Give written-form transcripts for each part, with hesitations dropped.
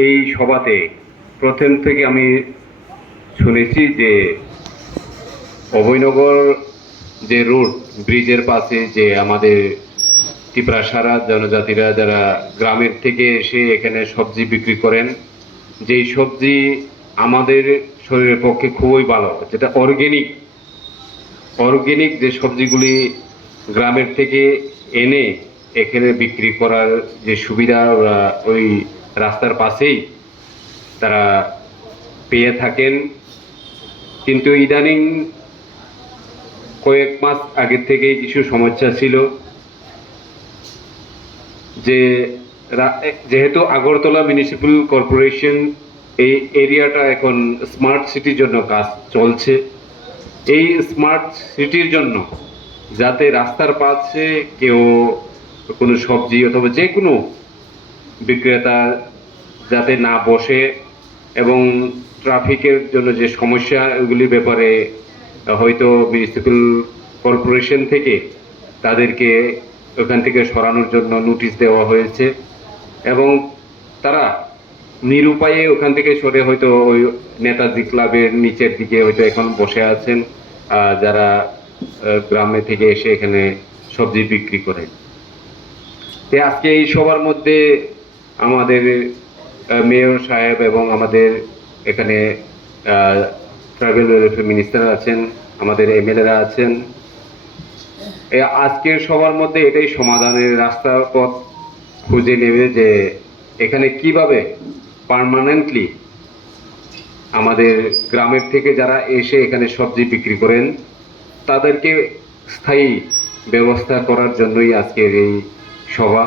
এই সভাতে প্রথম থেকে আমি শুনেছি যে অভয়নগর যে রোড ব্রিজের পাশে যে আমাদের ত্রিপুরাসারা জনজাতিরা যারা গ্রামের থেকে এসে এখানে সবজি বিক্রি করেন, যেই সবজি আমাদের শরীরের পক্ষে খুবই ভালো, যেটা অর্গ্যানিক অর্গ্যানিক যে সবজিগুলি গ্রামের থেকে এনে এখানে বিক্রি করার যে সুবিধা ওরা ওই রাস্তার পাশেই তারা পেয়ে থাকেন। কিন্তু ইদানিং কয়েক মাস আগের থেকে কিছু সমস্যা ছিল যে যেহেতু আগরতলা মিউনিসিপ্যাল কর্পোরেশন এই এরিয়াটা এখন স্মার্ট সিটির জন্য কাজ চলছে। এই স্মার্ট সিটির জন্য যাতে রাস্তার পাশে কেউ কোনো সবজি অথবা যে কোনো বিক্রেতা যাতে না বসে এবং ট্রাফিকের জন্য যে সমস্যা ওগুলির ব্যাপারে হয়তো মিউনিসিপ্যাল কর্পোরেশন থেকে তাদেরকে ওখান থেকে সরানোর জন্য নোটিশ দেওয়া হয়েছে এবং তারা নিরুপায়ে ওখান থেকে সরে হয়তো ওই নেতাজি ক্লাবের নিচের দিকে হয়তো এখন বসে আছেন যারা গ্রামে থেকে এসে এখানে সবজি বিক্রি করে। আজকে এই সবার মধ্যে আমাদের মেয়র সাহেব এবং আমাদের এখানে ট্রাইবেল ওয়েলফেয়ার মিনিস্টার আছেন, আমাদের এমএলএরা আছেন। আজকের সবার মধ্যে এটাই সমাধানের রাস্তা পথ খুঁজে নেবে যে এখানে কিভাবে পার্মানেন্টলি আমাদের গ্রামের থেকে যারা এসে এখানে সবজি বিক্রি করেন তাদেরকে স্থায়ী ব্যবস্থা করার জন্যই আজকের এই সভা।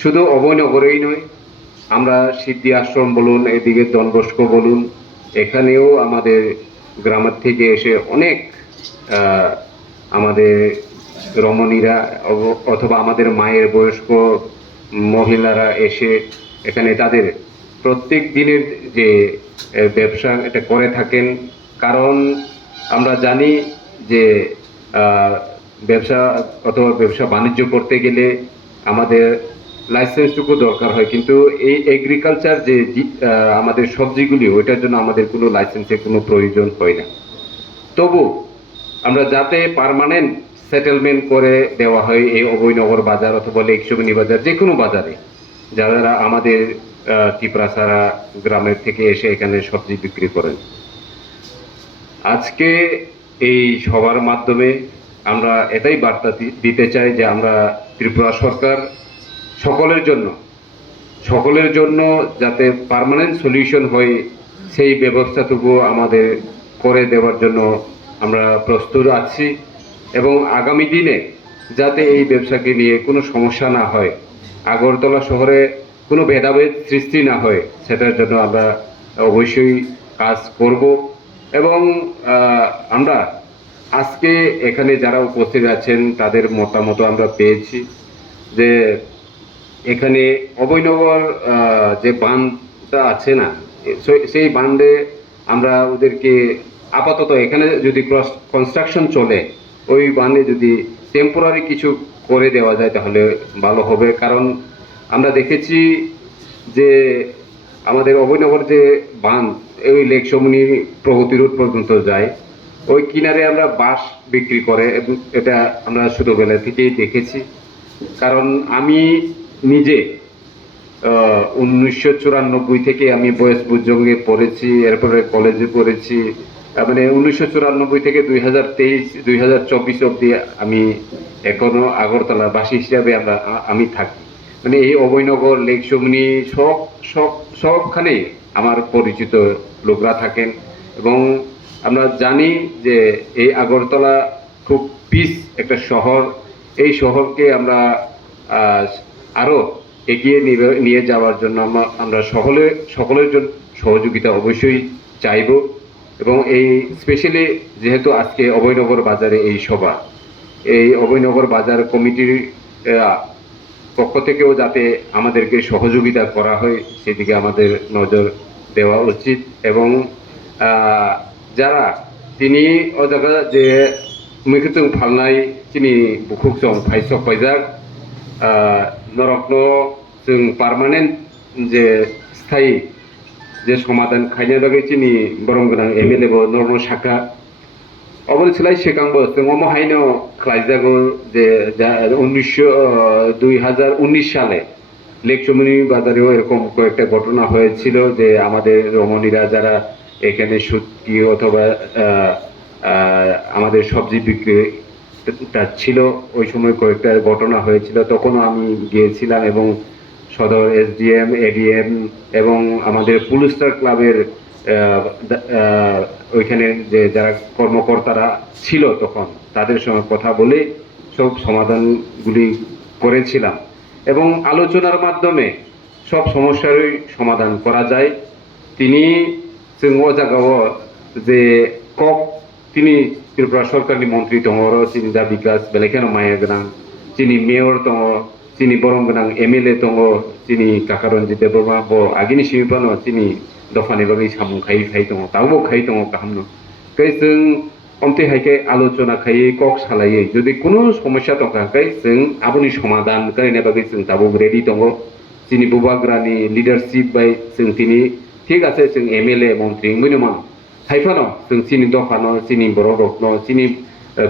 শুধু অভয়নগরেই নয়, আমরা সিদ্ধি আশ্রম বলুন, এদিকে ডনবস্কো বলুন, এখানেও আমাদের গ্রামের থেকে এসে অনেক আমাদের রমণীরা অথবা আমাদের মায়ের বয়স্ক মহিলারা এসে এখানে তাদের প্রত্যেক দিনের যে ব্যবসা এটা করে থাকেন। কারণ আমরা জানি যে ব্যবসা অথবা ব্যবসা বাণিজ্য করতে গেলে আমাদের লাইসেন্সটুকু দরকার হয়, কিন্তু এই এগ্রিকালচার যে আমাদের সবজিগুলি ওইটার জন্য আমাদের কোনো লাইসেন্সের কোনো প্রয়োজন হয় না। তবু আমরা যাতে পার্মানেন্ট সেটেলমেন্ট করে দেওয়া হয় এই অভয়নগর বাজার অথবা লেকশমনি বাজার যে কোনো বাজারে যারা আমাদের ত্রিপুরাসারা গ্রামের থেকে এসে এখানে সবজি বিক্রি করেন। আজকে এই সভার মাধ্যমে আমরা এটাই বার্তা দিতে চাই যে আমরা ত্রিপুরা সরকার সকলের জন্য যাতে পার্মানেন্ট সলিউশন হয় সেই ব্যবস্থাটুকু আমাদের করে দেওয়ার জন্য আমরা প্রস্তুত আছি এবং আগামী দিনে যাতে এই ব্যবসাকে নিয়ে কোনো সমস্যা না হয়, আগরতলা শহরে কোনো ভেদাভেদ সৃষ্টি না হয়, সেটার জন্য আমরা অবশ্যই কাজ করব। এবং আমরা আজকে এখানে যারা উপস্থিত আছেন তাদের মতামত আমরা পেয়েছি যে এখানে অভয়নগর যে বাঁধটা আছে না, সেই বাঁধে আমরা ওদেরকে আপাতত এখানে যদি কনস্ট্রাকশন চলে ওই বাঁধে যদি টেম্পোরারি কিছু করে দেওয়া যায় তাহলে ভালো হবে। কারণ আমরা দেখেছি যে আমাদের অভয়নগর যে বাঁধ ওই লেকশমনি প্রগতি রোড পর্যন্ত যায়, ওই কিনারে আমরা বাঁশ বিক্রি করে এবং এটা আমরা ছোটোবেলা থেকেই দেখেছি। কারণ আমি নিজে 1994 থেকে আমি বয়েস বুজঙ্গে পড়েছি, এরপরে কলেজে পড়েছি, মানে 1994 থেকে 2023-2024 অবধি আমি এখনো আগরতলার বাসী হিসাবে আমি থাকি। মানে এই অভয়নগর লেকশমনি সবখানে আমার পরিচিত লোকরা থাকেন এবং আমরা জানি যে এই আগরতলা খুব পিস একটা শহর। এই শহরকে আমরা আরও এগিয়ে নিয়ে যাওয়ার জন্য আমরা সকলের জন্য সহযোগিতা অবশ্যই চাইব। এবং এই স্পেশালি যেহেতু আজকে অভয়নগর বাজারে এই সভা, এই অভয়নগর বাজার কমিটির পক্ষ থেকেও যাতে আমাদেরকে সহযোগিতা করা হয় সেদিকে আমাদের নজর দেওয়া উচিত। এবং যারা তিনি ও জায়গা যে मैखुतुं फालनाय चिनि बुखुकजों फाइसक फाइजाक नरकनो जों पार्मानेंट जे স্থায়ী যে সমাধান খাইনা বাকি চিনি বরং গোনাं MLA bo norno shaka অবল ছিলাই সেকাংবো जों মহাইনো খাইজাগো যে 2019 সালে লেকচুমনি বাজারেও এরকম কয়েকটা ঘটনা হয়েছিল যে আমাদের রমণীরা যারা এখানে সুটকি অথবা আমাদের সবজি বিক্রিটা ছিল ওই সময় কয়েকটা ঘটনা হয়েছিল তখনও আমি গিয়েছিলাম এবং সদর SDM ADM এবং আমাদের পুলিশস্টার ক্লাবের ওইখানে যে যারা কর্মকর্তারা ছিল তখন তাদের সঙ্গে কথা বলে সব সমাধানগুলি করেছিলাম এবং আলোচনার মাধ্যমে সব সমস্যারই সমাধান করা যায় তিনি जों o jagao যে কক তিনি ত্রিপুরা সরকারनि মন্ত্রী दङ চিনি दा বিকাশ बेलेखानो माया गोनां চিনি मेयर दङ চিনি বরং गोनां MLA दङ চিনি काकारन्जित देबबर्मा bo agini सिमिपानो চিনি दफानि बागै सामुं खाइ दङ दावबो खाइ दङ गाहामनो kai जों অন্তে হাইকে আলোচনা খাই কক সালাইয়ে যদি কোনো সমস্যা দরকারকাই जों আবুনি সমাধান কারিনা বাগै जों দাবো রেডি দङ চিনি বুবাগ্রানি লিডারশিপ বাই जों তিনি ঠিক আছে जों MLA মন্ত্রী মইনমান হাইফানো जों চিনি দফানো চিনি বড় রকনো চিনি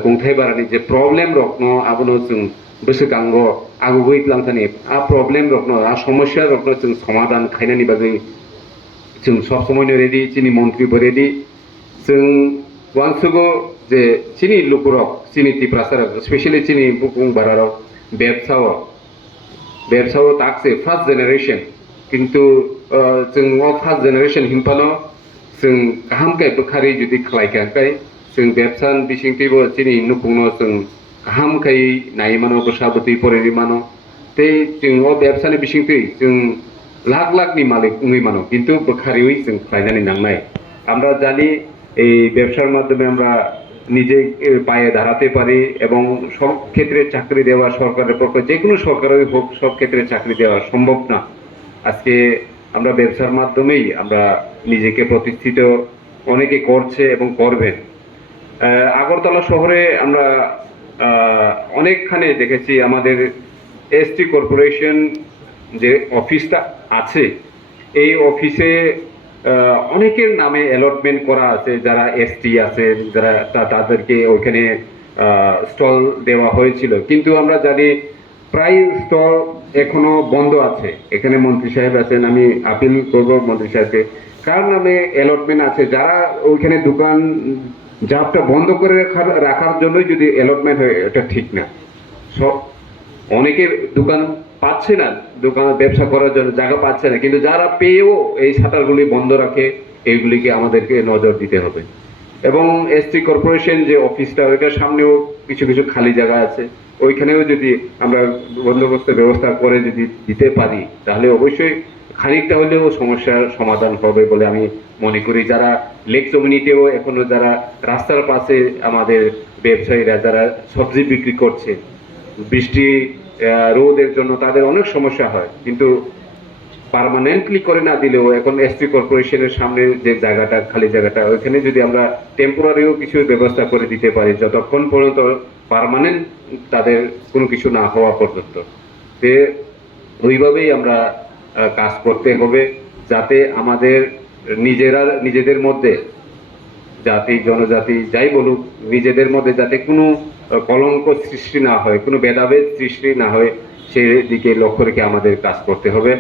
গংথাই বারানি যে প্রবলেম রকনো আবনো जों বসকাঙ্গ আগুগৈ লাংথানি আ প্রবলেম রকনো আ সমস্যা রকনো जों সমাধান খাইনানি বাগै जों सब সময়नो রেডি চিনি মন্ত্রী রেডি जों ওয়ানসুগো যে চিনি লুকুরক চিনি ত্রিপ্রাসার স্পেশালি চিনি বুকুং বারারক ব্যবসাও তাকছে ফার্স্ট জেনারেশন কিন্তু जों फार्स्ट जेनेरेशन हिंपानो जों गाहामखाय बोखारि जुदि खालायखांखाय जों बेबसान बिसिंथिबो चिनि नुपुंनो जों गाहामखाय नायमानो बसाबति परिमानो ते जों बेबसानि बिसिंथि जों लाख लाखनि मालिक उङैमानो কিন্তু बोखारियै जों खालायनानै नांनाय আমরা জানি এই ব্যবসার মাধ্যমে আমরা নিজে পায়ে দাঁড়াতে পারি এবং সব ক্ষেত্রে চাকরি দেওয়া সরকারের পক্ষে যে কোনো সরকারই হোক সব ক্ষেত্রে চাকরি দেওয়া সম্ভব না আজকে আমরা ব্যবসার মাধ্যমেই আমরা নিজেকে প্রতিষ্ঠিত অনেকে করছে এবং করবেন আগরতলা শহরে আমরা অনেকখানে দেখেছি আমাদের এসটি কর্পোরেশন যে অফিসটা আছে এই অফিসে অনেকের নামে অ্যালটমেন্ট করা আছে যারা এসটি আছে যারা তাদেরকে ওইখানে স্টল দেওয়া হয়েছিল কিন্তু আমরা জানি প্রায় স্টল এখনো বন্ধ আছে এখানে মন্ত্রী সাহেব আছেন আমি আপিল করব মন্ত্রী সাহেবকে কার নামে অ্যালটমেন্ট আছে যারা ওইখানে দোকান জাবটা বন্ধ করে রাখার জন্যই যদি অ্যালটমেন্ট হয় এটা ঠিক না সব অনেকে দোকান পাচ্ছে না দোকান ব্যবসা করার জন্য জায়গা পাচ্ছে না কিন্তু যারা পেয়েও এই শাটারগুলি বন্ধ রাখে এইগুলিকে আমাদেরকে নজর দিতে হবে এবং এসটি কর্পোরেশন যে অফিসটা ওইটার সামনেও কিছু কিছু খালি জায়গা আছে ওইখানেও যদি আমরা বন্দোবস্তের ব্যবস্থা করে যদি দিতে পারি তাহলে অবশ্যই খানিকটা হলেও সমস্যার সমাধান হবে বলে আমি মনে করি যারা লেক কমিউনিটিও এখনো যারা রাস্তার পাশে আমাদের ব্যবসায়ীরা যারা সবজি বিক্রি করছে বৃষ্টি রোদের জন্য তাদের অনেক সমস্যা হয় কিন্তু পার্মানেন্টলি করে না দিলেও এখন এসটি কর্পোরেশনের সামনে যে জায়গাটা খালি জায়গাটা ওইখানে যদি আমরা টেম্পোরারিও কিছু ব্যবস্থা করে দিতে পারি যতক্ষণ পর্যন্ত পার্মানেন্ট তাদের কোনো কিছু না হওয়া পর্যন্ত তে ওইভাবেই আমরা কাজ করতে হবে যাতে আমাদের নিজেদের মধ্যে জাতি জনজাতি যাই বলুক নিজেদের মধ্যে যাতে কোনো কলঙ্ক সৃষ্টি না হয় কোনো ভেদাভেদ সৃষ্টি না হয় সেই দিকে লক্ষ্য রেখে আমাদের কাজ করতে হবে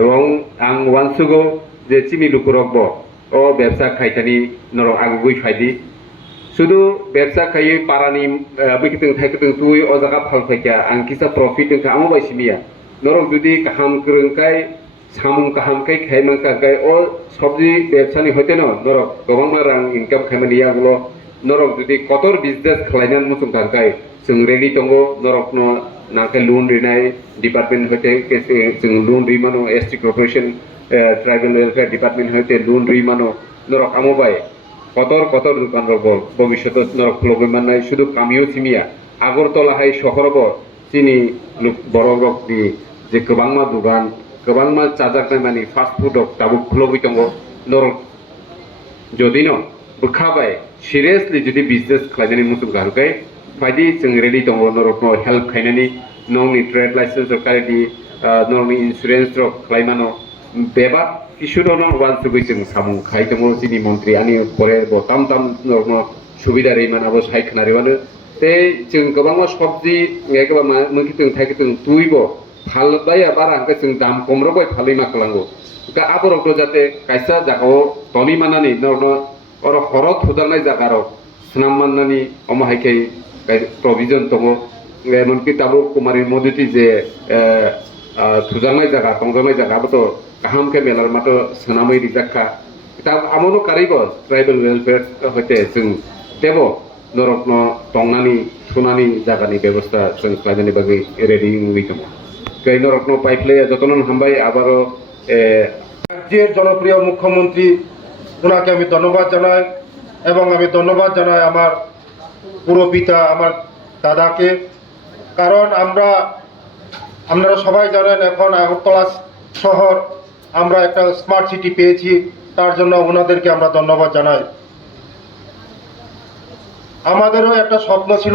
এবং আং ওয়ানসুগো যে চিনি লুকুরকব ও ব্যবসা খাইতানি নরক আগুগুই ফাইদি শুধু ব্যবসা খাইয়ে পারানি বিকিতং থাইকতং তুই ও জায়গা ফাল ফাইকা আং কিসা প্রফিট ওংকা আমো বাইসিমিয়া নরক যদি কাহাম করংকাই সামুং কাহামকাই খাইমাংকাই ও সবজি ব্যবসানি হইতে ন নরক গোबां রাং ইনকাম খাইমানিয়াগুলো নরক যদি কতর বিজনেস খালাইনান মুসুং থাকাই जों रेडि दङ नरकनो नाके लोन रिनाय डिपार्टमेंट होते जों लोन रिमानो ST corporation tribal welfare department होते लोन रिमानो नरक आमोबाय कतर दোকাन रब भविष्यत नरक लगै माननाय শুধু কামিও সিমিয়া আগরতলা হাই শহরব চিনি বড়রকनि যে गोबांमा দোকান गोबांमा চাজাকনাय मानि फास्ट फूड दाबो खुलगै दङ नरक যদি ন বখাবাय सिरियसलि যদি बिजनेस खालायनानै मुसुं गारुकाय फायदि जों रेडि दङ नरकनो हेल्प खायनानि नंनि ट्रेड लाइसेंस सरकारि नंनि इन्सुरेंस रक खालायमानो बेबा किशोरनो वान सुबुय जों सामु खायतमो जिनि मन्त्रि आनि परे बताम ताम नरनो सुबिदा रैमान आबो सायखनारिबानो ते जों गोबां सब्जी एकेबा मोनखि जों थाइके जों तुइबो फालबाय बारा आंके जों दाम कमरबाय फालै मा खालांगो का आबरक जाते कायसा जागाव तनि मानानि नरनो और हरत हुदानाय जागारो स्नाम माननानि अमाहायकै प्रभिजन दङो मोनखि ताबो कुमारी मदुति जे थुजानाय जागा तंजानाय जागाबोथ' गाहामखे मेलार माथो सोनामै रिजाखा दा आमनो कारिबो ट्राइबेल वेलफेयर हयते जों देबो नरकनो तंनानि थुनानि जागानि व्यवस्था जों खालामनायनि बागै रेडि नुइ दङ गै नरकनो पाइपले যতन हामबाय आबारो রাজ্যের জনপ্রিয় মুখ্যমন্ত্রী ওনাকে আমি ধন্যবাদ জানাই এবং আমি ধন্যবাদ জানাই আমার পুরপিতা আমার দাদাকে কারণ আপনারা সবাই জানেন এখন আগরতলা শহর আমরা একটা স্মার্ট সিটি পেয়েছি তার জন্য ওনাদেরকে আমরা ধন্যবাদ জানাই আমাদেরও একটা স্বপ্ন ছিল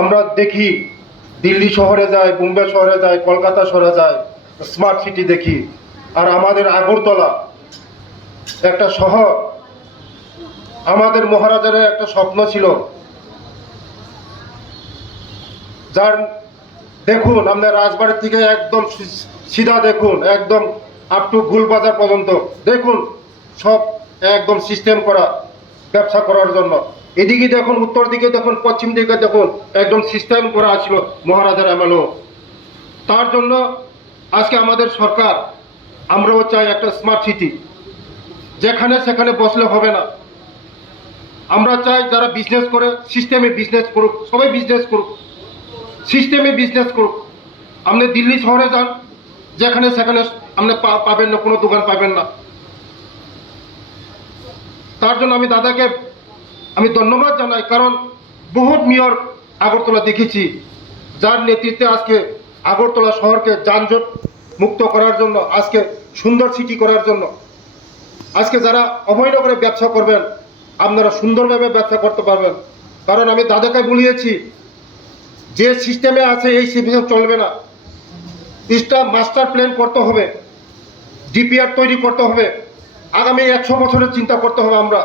আমরা দেখি দিল্লি শহরে যাই বোম্বে শহরে যাই কলকাতা শহরে যাই স্মার্ট সিটি দেখি আর আমাদের আগরতলা একটা শহর আমাদের মহারাজার একটা স্বপ্ন ছিল যার দেখুন আমাদের রাজবাড়ি থেকে একদম সিধা দেখুন একদম আপ টু গুলবাজার পর্যন্ত দেখুন সব একদম সিস্টেম করা ব্যবসা করার জন্য এদিকে দেখুন উত্তর দিকে দেখুন পশ্চিম দিকে দেখুন একদম সিস্টেম করা ছিল মহারাজার আমলেও তার জন্য আজকে আমাদের সরকার আমরাও চাই একটা স্মার্ট সিটি যেখানে সেখানে বসলে হবে না আমরা চাই যারা বিজনেস করে সিস্টেমে বিজনেস করুক সবাই বিজনেস করুক সিস্টেমে বিজনেস করুক আপনি দিল্লি শহরে যান যেখানে সেখানে আপনি পাবেন না কোনো দোকান পাবেন না তার জন্য আমি দাদাকে আমি ধন্যবাদ জানাই কারণ বহুত মেয়র আগরতলা দেখেছি যার নেতৃত্বে আজকে আগরতলা শহরকে যানজট মুক্ত করার জন্য আজকে সুন্দর সিটি করার জন্য আজকে যারা অভয়নগরে ব্যবসা করবেন আপনারা সুন্দরভাবে ব্যবসা করতে পারবেন কারণ আমি দাদাকে বলিয়েছি যে সিস্টেমে আছে এই সিস্টেম চলবে না এটা মাস্টার প্ল্যান করতে হবে ডিপিআর তৈরি করতে হবে আগামী 100 বছরের চিন্তা করতে হবে আমরা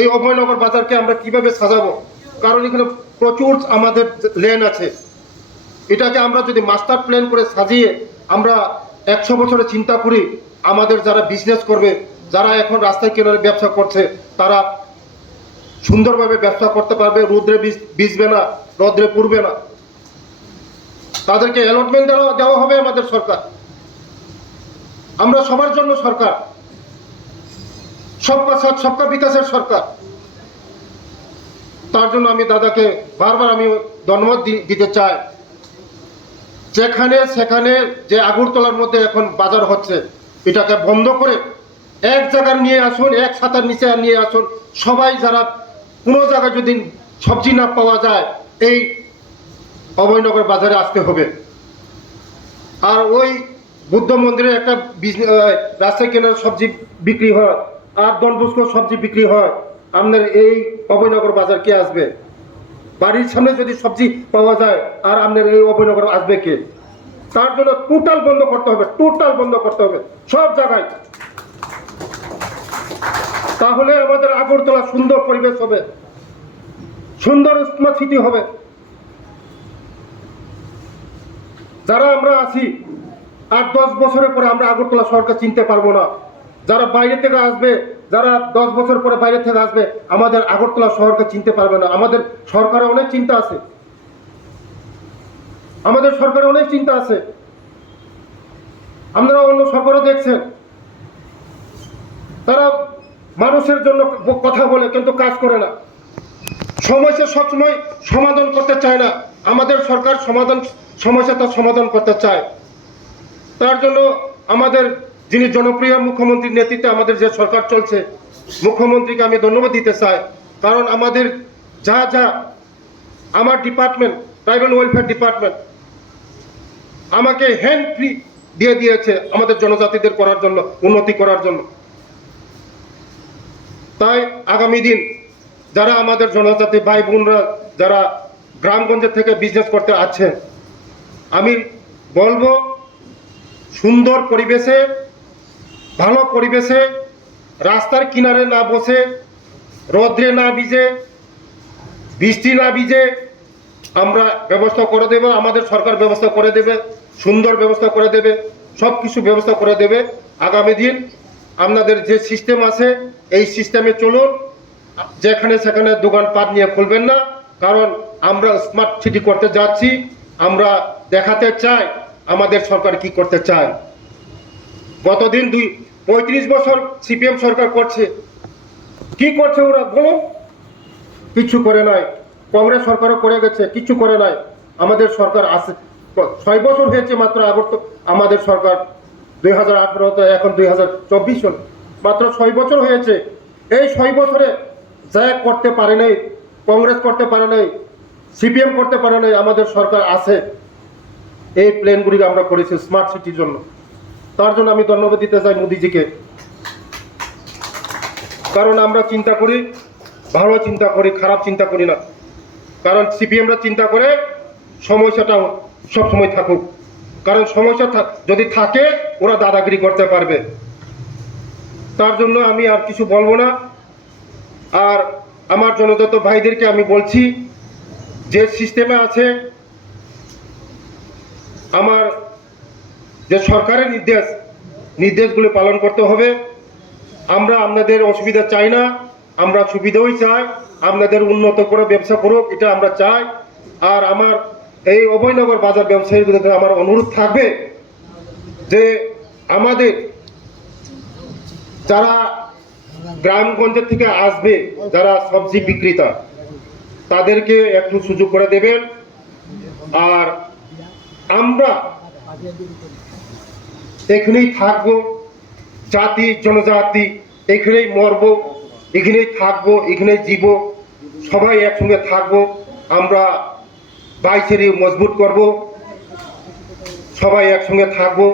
এই অভয়নগর বাজারকে আমরা কিভাবে সাজাবো কারণ এখানে প্রচুর আমাদের লেন আছে এটাকে আমরা যদি মাস্টার প্ল্যান করে সাজিয়ে আমরা 100 বছরের চিন্তা করি আমাদের যারা বিজনেস করবে যারা এখন রাস্তায় কিনারে ব্যবসা করছে তারা সুন্দরভাবে ব্যবসা করতে পারবে রোদ্রে ভিজবে না রোদ্রে পুড়বে না তাদেরকে অ্যালটমেন্ট দেওয়া হবে আমাদের সরকার আমরা সবার জন্য সরকার সবকা সাথ সবকা বিকাশের সরকার তার জন্য আমি দাদাকে বারবার আমি ধন্যবাদ দিতে চাই যেখানে সেখানে যে আগরতলার মধ্যে এখন বাজার হচ্ছে এটাকে বন্ধ করে এক জায়গায় নিয়ে আসুন এক ছাতার নিচে নিয়ে আসুন সবাই যারা কোনো জায়গায় যদি সবজি না পাওয়া যায় এই অভয়নগর বাজারে আসতে হবে আর ওই বুদ্ধ মন্দিরে একটা রাস্তায় কেনার সবজি বিক্রি হয় আর ডনবস্কো সবজি বিক্রি হয় আপনার এই অভয়নগর বাজার কে আসবে বাড়ির সামনে যদি সবজি পাওয়া যায় আর আপনার এই অভয়নগর আসবে কে তার জন্য টোটাল বন্ধ করতে হবে সব জায়গায় তাহলে আমাদের আগরতলা সুন্দর পরিবেশ হবে সুন্দর স্মার্ট সিটি হবে যারা আমরা আছি আর 10 বছরের পরে আমরা আগরতলা শহরকে চিনতে পারবো না যারা বাইরে থেকে আসবে যারা 10 বছর পরে বাইরে থেকে আসবে আমাদের আগরতলা শহরকে চিনতে পারবে না আমাদের সরকারের অনেক চিন্তা আছে আপনারা অন্য সরকারও দেখছেন তারা মানুষের জন্য কথা বলে কিন্তু কাজ করে না সমস্যা সবসময় সমাধান করতে চায় না আমাদের সরকার সমস্যাটা সমাধান করতে চায় তার জন্য আমাদের যিনি জনপ্রিয় মুখ্যমন্ত্রীর নেতৃত্বে আমাদের যে সরকার চলছে মুখ্যমন্ত্রীকে আমি ধন্যবাদ দিতে চাই কারণ আমাদের যা আমার ডিপার্টমেন্ট ট্রাইবাল ওয়েলফেয়ার ডিপার্টমেন্ট আমাকে হ্যান্ড ফ্রি দিয়ে দিয়েছে আমাদের জনজাতিদের করার জন্য উন্নতি করার জন্য তাই আগামী দিন যারা আমাদের জনজাতি ভাই বোনরা যারা গ্রামগঞ্জের থেকে বিজনেস করতে আছেন আমি বলবো সুন্দর পরিবেশে, ভালো পরিবেশে, রাস্তার কিনারে না বসে, রোদ্রে না ভিজে, বৃষ্টি না ভিজে আমরা ব্যবস্থা করে দেব। আমাদের সরকার ব্যবস্থা করে দেবে, সুন্দর ব্যবস্থা করে দেবে, সব কিছু ব্যবস্থা করে দেবে। আগামী দিন আপনাদের যে সিস্টেম আছে এই সিস্টেমে চলুন। যেখানে সেখানে দোকানপাট নিয়ে খুলবেন না, কারণ আমরা স্মার্ট সিটি করতে যাচ্ছি। আমরা দেখাতে চাই আমাদের সরকার কি করতে চায়। গতদিন 35 বছর সিপিএম সরকার করছে, কি করছে ওরা বলো? কিচ্ছু করে নাই। কংগ্রেস সরকারও করে গেছে, কিচ্ছু করে নাই। আমাদের সরকার আছে 6 বছর হয়েছে মাত্র। আমাদের সরকার 2018 এখন 2024 চল, মাত্র 6 বছর হয়েছে। এই 6 বছরে যা করতে পারে নাই, কংগ্রেস করতে পারে নাই, সিপিএম করতে পারে নাই, আমাদের সরকার আছে। এই প্ল্যানগুলি আমরা করেছি স্মার্ট সিটির জন্য। তার জন্য আমি ধন্যবাদ দিতে চাই মোদিজিকে। কারণ আমরা চিন্তা করি, ভালো চিন্তা করি, খারাপ চিন্তা করি না। কারণ সিপিএমরা চিন্তা করে সমস্যাটা সবসময় থাকুক, কারণ সমস্যা যদি থাকে ওরা দাদাগিরি করতে পারবে। তার জন্য আমি আর কিছু বলবো না। আর আমার জনজাত ভাইদেরকে আমি বলছি, যে সিস্টেমে আছে, আমার যে সরকারের নির্দেশগুলো পালন করতে হবে। আমরা আপনাদের অসুবিধা চাই না, আমরা সুবিধাই চাই। আপনাদের উন্নত করে ব্যবসা করুক, এটা আমরা চাই। আর আমার এই অভয়নগর বাজার ব্যবসায়ীদের কাছে আমার অনুরোধ থাকবে যে আমাদের যারা গ্রামগঞ্জের থেকে আসবে, যারা সবজি বিক্রেতা, তাদেরকে একটু সুযোগ করে দেবেন। আর আমরা এখানেই থাকবো, জাতি জনজাতি এখানেই মরবো, এখানেই থাকবো, এখানেই জীব, সবাই একসঙ্গে থাকবো। আমরা ভাইচারি মজবুত করব, সবাই একসঙ্গে থাকবো।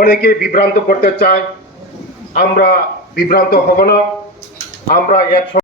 অনেকে বিভ্রান্ত করতে চায়, আমরা বিভ্রান্ত হব না। আমরা একসঙ্গে